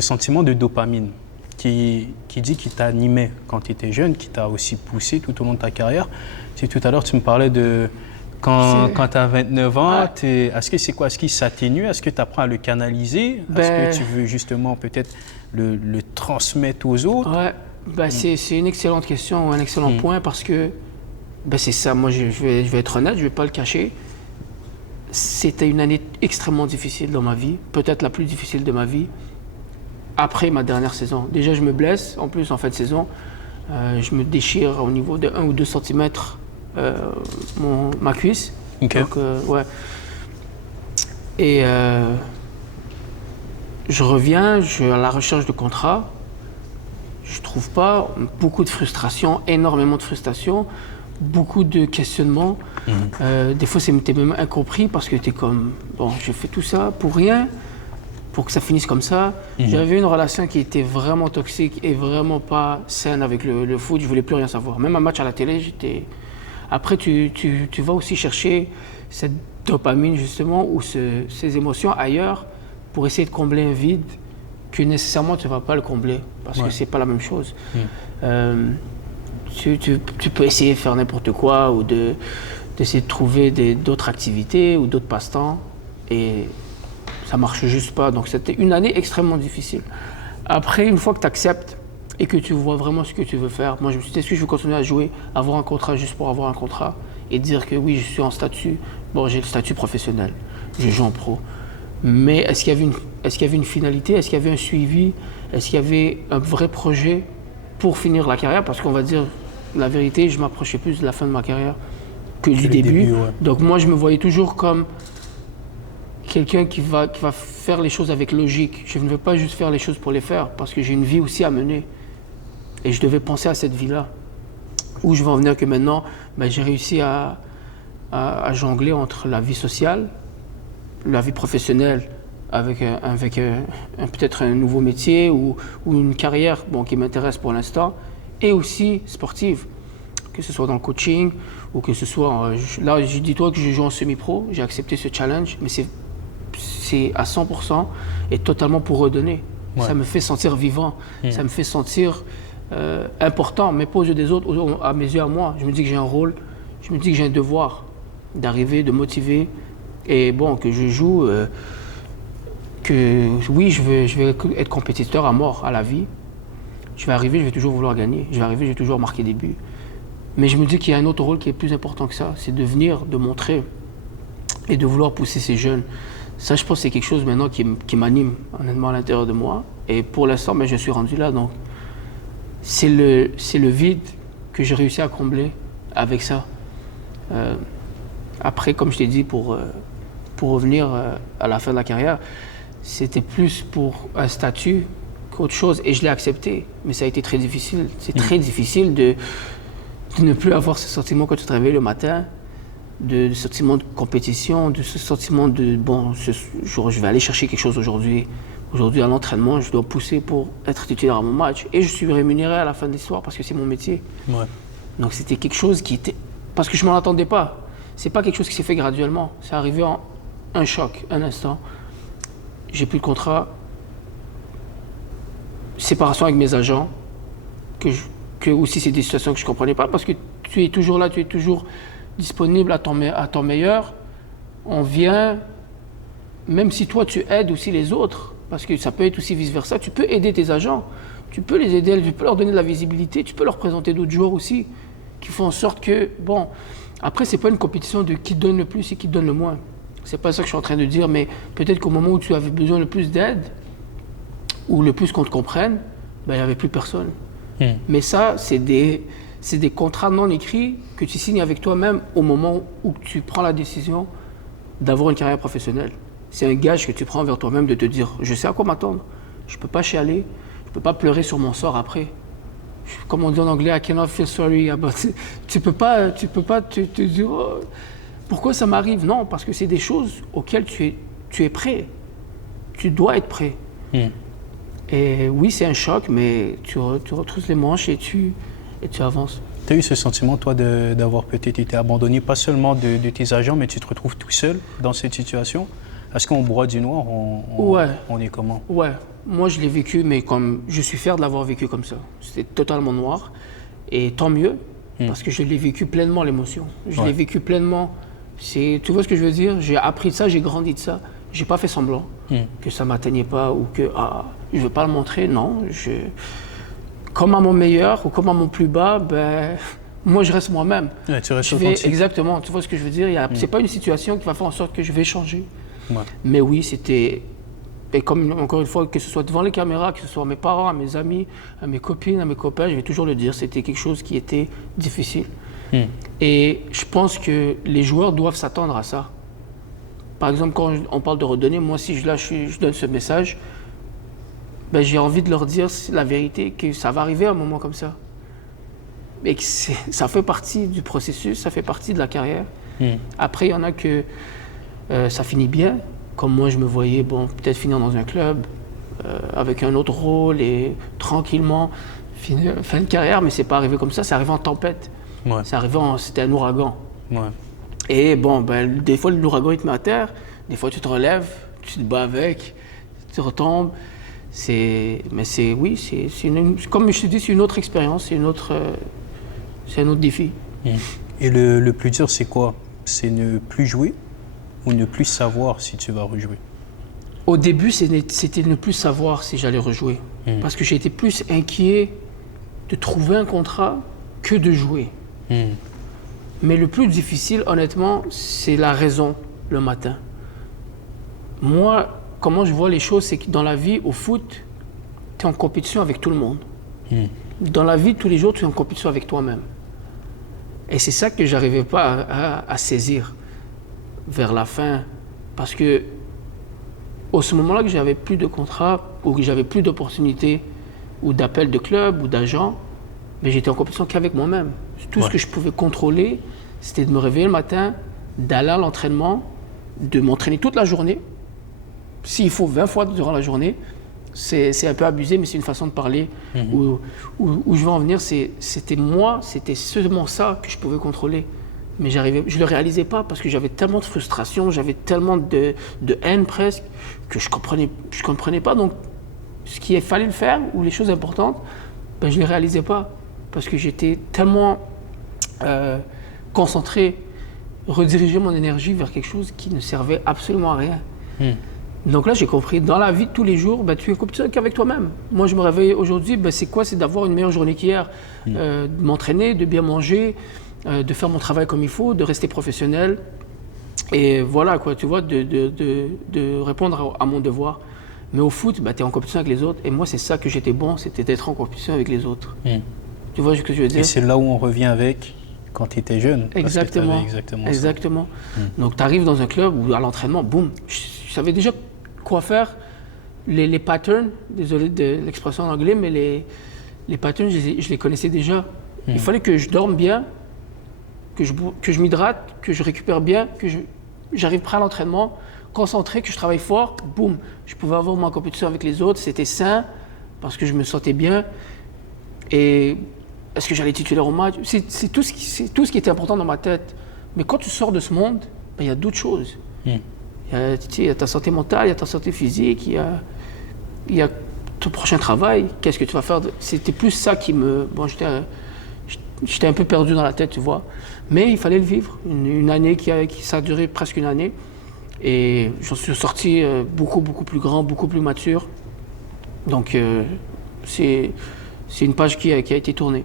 Le sentiment de dopamine qui dit qu'il t'animait quand tu étais jeune, qui t'a aussi poussé tout au long de ta carrière. Tout à l'heure, tu me parlais de quand tu as 29 ans, est-ce que c'est quoi? Est-ce qu'il s'atténue? Est-ce que tu apprends à le canaliser? Est-ce que tu veux justement peut-être le transmettre aux autres? Ouais, c'est une excellente question, un excellent point parce que c'est ça, moi je vais être honnête, je ne vais pas le cacher. C'était une année extrêmement difficile dans ma vie, peut-être la plus difficile de ma vie. Après ma dernière saison, déjà je me blesse, en plus en fin de saison, je me déchire au niveau de 1 ou 2 cm ma cuisse. Okay. Donc, Et je reviens, je suis à la recherche de contrat, je trouve pas, beaucoup de frustration, énormément de frustration, beaucoup de questionnements. Des fois t'es même incompris parce que t'es comme, bon, je fais tout ça pour rien. Pour que ça finisse comme ça. J'avais une relation qui était vraiment toxique et vraiment pas saine avec le foot. Je voulais plus rien savoir. Même un match à la télé, j'étais... Après, tu vas aussi chercher cette dopamine, justement, ou ces émotions ailleurs pour essayer de combler un vide que nécessairement tu ne vas pas le combler parce que c'est pas la même chose. Tu peux essayer de faire n'importe quoi ou d'essayer de trouver d'autres activités ou d'autres passe-temps et ça marche juste pas. Donc c'était une année extrêmement difficile. Après, une fois que tu acceptes et que tu vois vraiment ce que tu veux faire, moi je me suis dit, est-ce que je veux continuer à jouer, avoir un contrat juste pour avoir un contrat et dire que oui, je suis en statut, bon, j'ai le statut professionnel, je joue en pro. Mais est-ce qu'il y avait une finalité, est-ce qu'il y avait un suivi, est-ce qu'il y avait un vrai projet pour finir la carrière? Parce qu'on va dire la vérité, je m'approchais plus de la fin de ma carrière que du début. Donc moi je me voyais toujours comme quelqu'un qui va faire les choses avec logique. Je ne veux pas juste faire les choses pour les faire, parce que j'ai une vie aussi à mener. Et je devais penser à cette vie-là. Où je vais en venir que maintenant, j'ai réussi à jongler entre la vie sociale, la vie professionnelle, avec peut-être un nouveau métier ou une carrière qui m'intéresse pour l'instant, et aussi sportive, que ce soit dans le coaching ou que ce soit... là, dis-toi que je joue en semi-pro, j'ai accepté ce challenge, mais c'est à 100% et totalement pour redonner. Ça me fait sentir vivant, ça me fait sentir important, mais pas aux yeux des autres, à mes yeux à moi. Je me dis que j'ai un rôle, je me dis que j'ai un devoir d'arriver, de motiver, et bon, que je joue, que oui, je vais être compétiteur à mort, à la vie. Je vais arriver, je vais toujours vouloir gagner, je vais arriver, je vais toujours marquer des buts. Mais je me dis qu'il y a un autre rôle qui est plus important que ça, c'est de venir, de montrer et de vouloir pousser ces jeunes. Ça, je pense que c'est quelque chose maintenant qui m'anime, honnêtement, à l'intérieur de moi. Et pour l'instant, je suis rendu là. Donc, c'est le vide que j'ai réussi à combler avec ça. Après, comme je t'ai dit, pour revenir à la fin de la carrière, c'était plus pour un statut qu'autre chose. Et je l'ai accepté. Mais ça a été très difficile. C'est très difficile de ne plus avoir ce sentiment quand tu te réveilles le matin, de ce sentiment de compétition, de ce sentiment de bon, je vais aller chercher quelque chose aujourd'hui. Aujourd'hui, à l'entraînement, je dois pousser pour être titulaire à mon match. Et je suis rémunéré à la fin de l'histoire parce que c'est mon métier. Donc c'était quelque chose qui était... Parce que je ne m'en attendais pas. C'est pas quelque chose qui s'est fait graduellement. C'est arrivé en un choc, un instant. J'ai plus de contrat. Séparation avec mes agents. Que aussi c'est des situations que je ne comprenais pas parce que tu es toujours là, tu es toujours disponible à ton meilleur. On vient, même si toi tu aides aussi les autres, parce que ça peut être aussi vice-versa, tu peux aider tes agents, tu peux les aider, tu peux leur donner de la visibilité, tu peux leur présenter d'autres joueurs aussi, qui font en sorte que, bon, après c'est pas une compétition de qui donne le plus et qui donne le moins. C'est pas ça que je suis en train de dire, mais peut-être qu'au moment où tu avais besoin le plus d'aide, ou le plus qu'on te comprenne, il n'y avait plus personne. Mais ça, c'est des contrats non écrits que tu signes avec toi-même au moment où tu prends la décision d'avoir une carrière professionnelle. C'est un gage que tu prends vers toi-même de te dire « je sais à quoi m'attendre, je ne peux pas chialer, je ne peux pas pleurer sur mon sort après. » Comme on dit en anglais « I cannot feel sorry about it. » Tu peux pas te dire oh, « pourquoi ça m'arrive ?» Non, parce que c'est des choses auxquelles tu es prêt. Tu dois être prêt. Et oui, c'est un choc, mais tu retrousses les manches et tu avances. Tu as eu ce sentiment, toi, d'avoir peut-être été abandonné, pas seulement de tes agents, mais tu te retrouves tout seul dans cette situation? Est-ce qu'on broie du noir, Ouais. on est comment? Ouais, moi je l'ai vécu, mais comme je suis fier de l'avoir vécu comme ça. C'était totalement noir. Et tant mieux, parce que je l'ai vécu pleinement l'émotion. Je l'ai vécu pleinement. Tu vois ce que je veux dire? J'ai appris de ça, j'ai grandi de ça. J'ai pas fait semblant que ça m'atteignait pas ou que je veux pas le montrer. Non, comme à mon meilleur ou comme à mon plus bas, ben moi je reste moi-même. Ouais, tu restes authentique. Exactement, tu vois ce que je veux dire? C'est pas une situation qui va faire en sorte que je vais changer. Ouais. Mais oui, c'était. Et comme, encore une fois, que ce soit devant les caméras, que ce soit à mes parents, à mes amis, à mes copines, à mes copains, je vais toujours le dire, c'était quelque chose qui était difficile. Et je pense que les joueurs doivent s'attendre à ça. Par exemple, quand on parle de redonner, moi, si je donne ce message, ben, j'ai envie de leur dire la vérité, que ça va arriver à un moment comme ça. Et que ça fait partie du processus, ça fait partie de la carrière. Après, il y en a que ça finit bien. Comme moi, je me voyais, peut-être finir dans un club avec un autre rôle et tranquillement fin de carrière, mais c'est pas arrivé comme ça, c'est arrivé en tempête. Ouais. C'était un ouragan. Ouais. Et des fois, l'ouragan, il te met à terre, des fois, tu te relèves, tu te bats avec, tu retombes. Comme je te dis, c'est une autre expérience, c'est un autre défi. Et le plus dur, c'est quoi? C'est ne plus jouer ou ne plus savoir si tu vas rejouer? Au début, c'était ne plus savoir si j'allais rejouer. Parce que j'étais plus inquiet de trouver un contrat que de jouer. Mais le plus difficile, honnêtement, c'est la raison le matin. Moi, comment je vois les choses, c'est que dans la vie, au foot, tu es en compétition avec tout le monde. Dans la vie de tous les jours, tu es en compétition avec toi-même. Et c'est ça que je n'arrivais pas à saisir vers la fin. Parce que, au ce moment-là que j'avais plus de contrat, ou que j'avais plus d'opportunités, ou d'appels de club, ou d'agents, mais j'étais en compétition qu'avec moi-même. Tout ce que je pouvais contrôler, c'était de me réveiller le matin, d'aller à l'entraînement, de m'entraîner toute la journée. S'il faut 20 fois durant la journée, c'est un peu abusé, mais c'est une façon de parler. Où je veux en venir, c'était seulement ça que je pouvais contrôler. Mais je ne le réalisais pas parce que j'avais tellement de frustration, j'avais tellement de haine presque, que je comprenais pas. Donc, ce qu'il fallait le faire, ou les choses importantes, je ne les réalisais pas. Parce que j'étais tellement concentré, rediriger mon énergie vers quelque chose qui ne servait absolument à rien. Donc là, j'ai compris, dans la vie de tous les jours, tu es en compétition qu'avec toi-même. Moi, je me réveille aujourd'hui, c'est quoi? C'est d'avoir une meilleure journée qu'hier. De m'entraîner, de bien manger, de faire mon travail comme il faut, de rester professionnel. Et voilà, quoi, tu vois, de répondre à mon devoir. Mais au foot, tu es en compétition avec les autres. Et moi, c'est ça que j'étais bon, c'était d'être en compétition avec les autres. Tu vois ce que je veux dire? Et c'est là où on revient avec quand tu étais jeune. Exactement. Exactement. Donc, tu arrives dans un club où à l'entraînement, boum, je savais déjà quoi faire. Les patterns, désolé de l'expression en anglais, mais les patterns, je les connaissais déjà. Il fallait que je dorme bien, que je m'hydrate, que je récupère bien, que j'arrive prêt à l'entraînement, concentré, que je travaille fort, boum, je pouvais avoir ma compétition avec les autres, c'était sain, parce que je me sentais bien. Et est-ce que j'allais titulaire au match? C'est tout ce qui était important dans ma tête. Mais quand tu sors de ce monde, il y a d'autres choses. Il y a ta santé mentale, il y a ta santé physique, il y a ton prochain travail, qu'est-ce que tu vas faire? C'était plus ça qui me... j'étais un peu perdu dans la tête, tu vois. Mais il fallait le vivre. Une année ça a duré presque une année. Et j'en suis sorti beaucoup, beaucoup plus grand, beaucoup plus mature. Donc, c'est une page qui a été tournée.